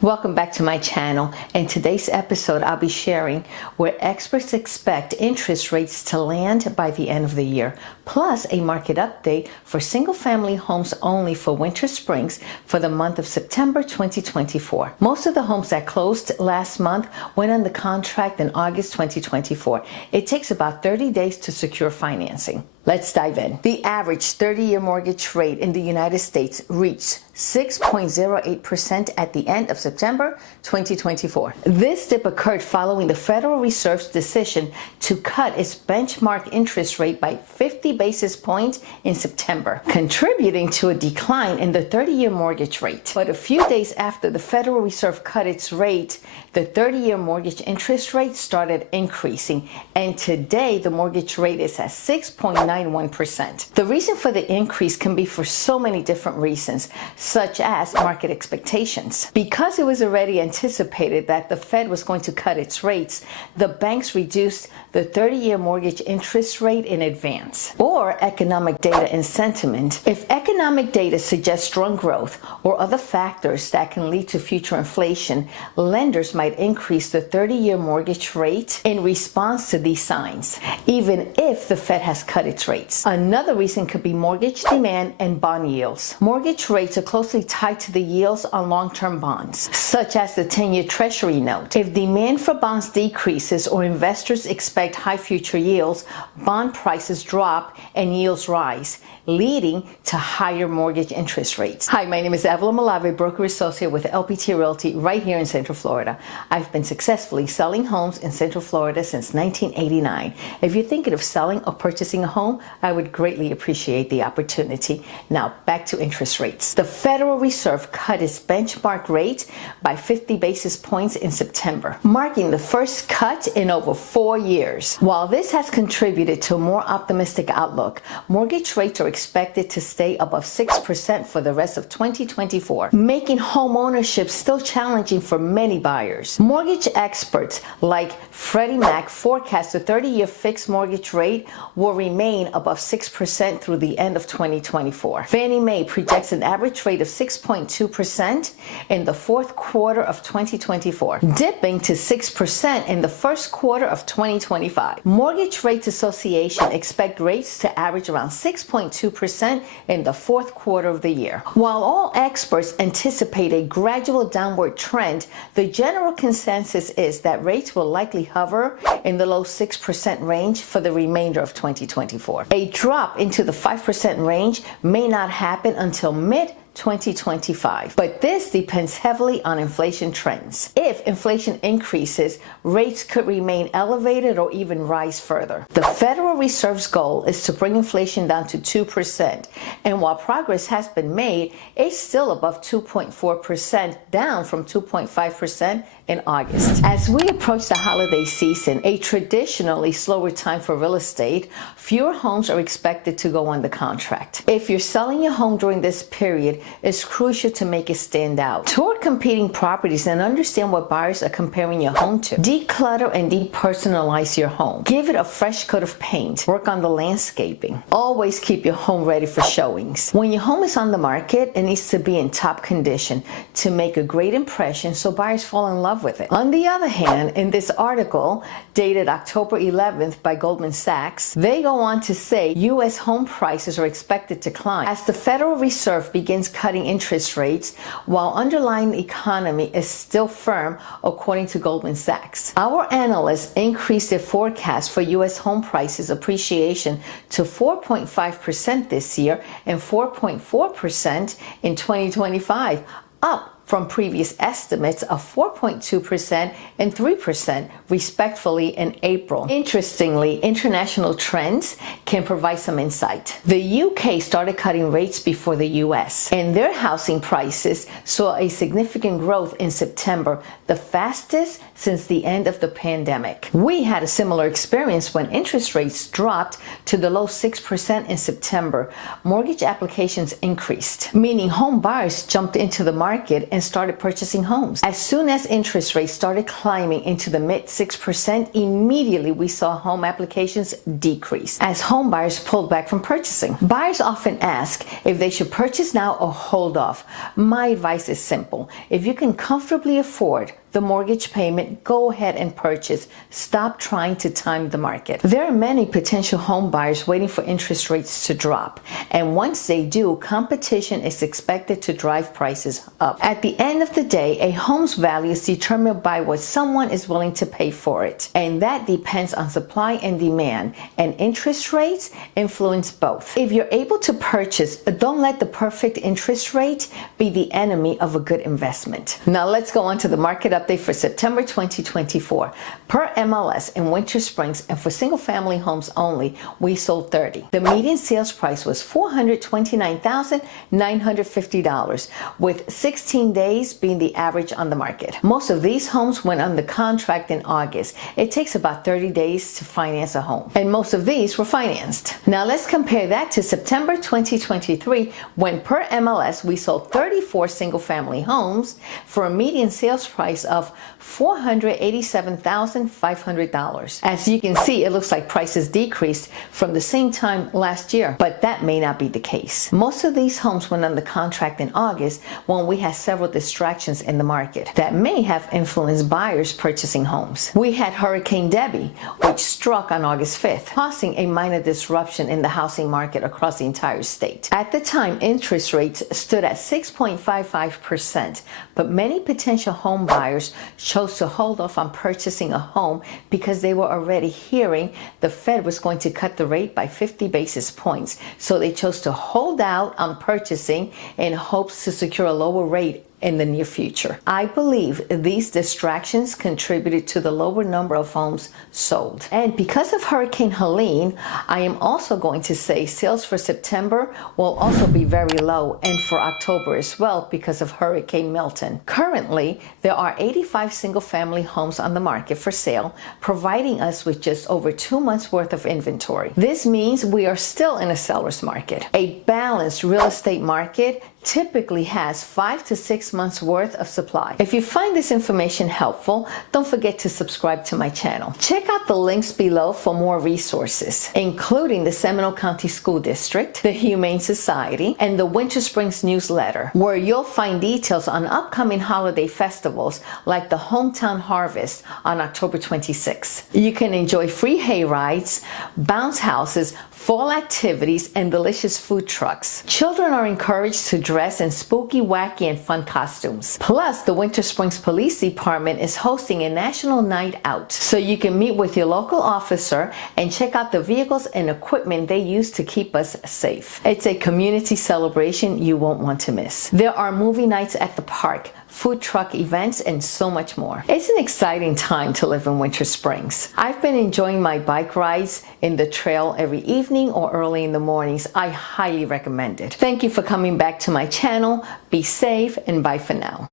Welcome back to my channel. In today's episode, I'll be sharing where experts expect interest rates to land by the end of the year, plus a market update for single-family homes only for winter springs for the month of September 2024. Most of the homes that closed last month went under contract in August 2024. It takes about 30 days to secure financing. Let's dive in. The average 30-year mortgage rate in the United States reached 6.08% at the end of September 2024. This dip occurred following the Federal Reserve's decision to cut its benchmark interest rate by 50 basis points in September, contributing to a decline in the 30-year mortgage rate. But a few days after the Federal Reserve cut its rate, the 30-year mortgage interest rate started increasing, and today the mortgage rate is at 6.91%. The reason for the increase can be for so many different reasons, such as market expectations. Because it was already anticipated that the Fed was going to cut its rates, the banks reduced the 30-year mortgage interest rate in advance. Or economic data and sentiment. If economic data suggests strong growth or other factors that can lead to future inflation, lenders might increase the 30-year mortgage rate in response to these signs, even if the Fed has cut its rates. Another reason could be mortgage demand and bond yields. Mortgage rates are closely tied to the yields on long-term bonds, such as the 10-year Treasury note. If demand for bonds decreases or investors expect high future yields, bond prices drop and yields rise, leading to higher mortgage interest rates. Hi, my name is Evelyn Malave, broker associate with LPT Realty right here in Central Florida. I've been successfully selling homes in Central Florida since 1989. If you're thinking of selling or purchasing a home, I would greatly appreciate the opportunity. Now, back to interest rates. The Federal Reserve cut its benchmark rate by 50 basis points in September, marking the first cut in over 4 years. While this has contributed to a more optimistic outlook, mortgage rates are expected to stay above 6% for the rest of 2024, making home ownership still challenging for many buyers. Mortgage experts like Freddie Mac forecast the 30-year fixed mortgage rate will remain above 6% through the end of 2024. Fannie Mae projects an average rate of 6.2% in the fourth quarter of 2024, dipping to 6% in the first quarter of 2025. Mortgage Rates Association expect rates to average around 6.2% in the fourth quarter of the year. While all experts anticipate a gradual downward trend, the general consensus is that rates will likely hover in the low 6% range for the remainder of 2024. A drop into the 5% range may not happen until mid-2025, but this depends heavily on inflation trends. If inflation increases, rates could remain elevated or even rise further. The Federal Reserve's goal is to bring inflation down to 2%, and while progress has been made, it's still above 2.4%, down from 2.5% in August. As we approach the holiday season, a traditionally slower time for real estate, fewer homes are expected to go under contract. If you're selling your home during this period, it's crucial to make it stand out. Tour competing properties and understand what buyers are comparing your home to. Declutter and depersonalize your home. Give it a fresh coat of paint. Work on the landscaping. Always keep your home ready for showings. When your home is on the market, it needs to be in top condition to make a great impression so buyers fall in love with it. On the other hand, in this article dated October 11th by Goldman Sachs, they go on to say U.S. home prices are expected to climb as the Federal Reserve begins cutting interest rates while underlying economy is still firm, according to Goldman Sachs. Our analysts increased their forecast for U.S. home prices appreciation to 4.5% this year and 4.4% in 2025, up from previous estimates of 4.2% and 3% respectively in April. Interestingly, international trends can provide some insight. The UK started cutting rates before the US, and their housing prices saw a significant growth in September, the fastest since the end of the pandemic. We had a similar experience when interest rates dropped to the low 6% in September. Mortgage applications increased, meaning home buyers jumped into the market and started purchasing homes. As soon as interest rates started climbing into the mid 6%, immediately we saw home applications decrease as home buyers pulled back from purchasing. Buyers often ask if they should purchase now or hold off. My advice is simple. If you can comfortably afford the mortgage payment, go ahead and purchase. Stop trying to time the market. There are many potential home buyers waiting for interest rates to drop, and once they do, competition is expected to drive prices up. At the end of the day, a home's value is determined by what someone is willing to pay for it, and that depends on supply and demand, and interest rates influence both. If you're able to purchase, don't let the perfect interest rate be the enemy of a good investment. Now let's go on to the market update for September 2024. Per MLS in Winter Springs, and for single-family homes only, we sold 30. The median sales price was $429,950, with 16 days being the average on the market. Most of these homes went under contract in August. It takes about 30 days to finance a home, and most of these were financed. Now let's compare that to September 2023, when per MLS we sold 34 single-family homes for a median sales price of $487,500. As you can see, it looks like prices decreased from the same time last year, but that may not be the case. Most of these homes went under contract in August, when we had several distractions in the market that may have influenced buyers purchasing homes. We had Hurricane Debbie, which struck on August 5th, causing a minor disruption in the housing market across the entire state. At the time, interest rates stood at 6.55%, but many potential home buyers chose to hold off on purchasing a home because they were already hearing the Fed was going to cut the rate by 50 basis points. So they chose to hold out on purchasing in hopes to secure a lower rate in the near future. I believe these distractions contributed to the lower number of homes sold. And because of Hurricane Helene, I am also going to say sales for September will also be very low, and for October as well, because of Hurricane Milton. Currently, there are 85 single-family homes on the market for sale, providing us with just over 2 months worth of inventory. This means we are still in a seller's market. A balanced real estate market typically has 5 to 6 months worth of supply. If you find this information helpful, don't forget to subscribe to my channel. Check out the links below for more resources, including the Seminole County School District, the Humane Society, and the Winter Springs newsletter, where you'll find details on upcoming holiday festivals like the Hometown Harvest on October 26th. You can enjoy free hay rides, bounce houses, fall activities, and delicious food trucks. Children are encouraged to dress in spooky, wacky, and fun costumes. Plus, the Winter Springs Police Department is hosting a national night out, so you can meet with your local officer and check out the vehicles and equipment they use to keep us safe. It's a community celebration you won't want to miss. There are movie nights at the park, food truck events, and so much more. It's an exciting time to live in Winter Springs. I've been enjoying my bike rides in the trail every evening or early in the mornings. I highly recommend it. Thank you for coming back to my channel. Be safe, and bye for now.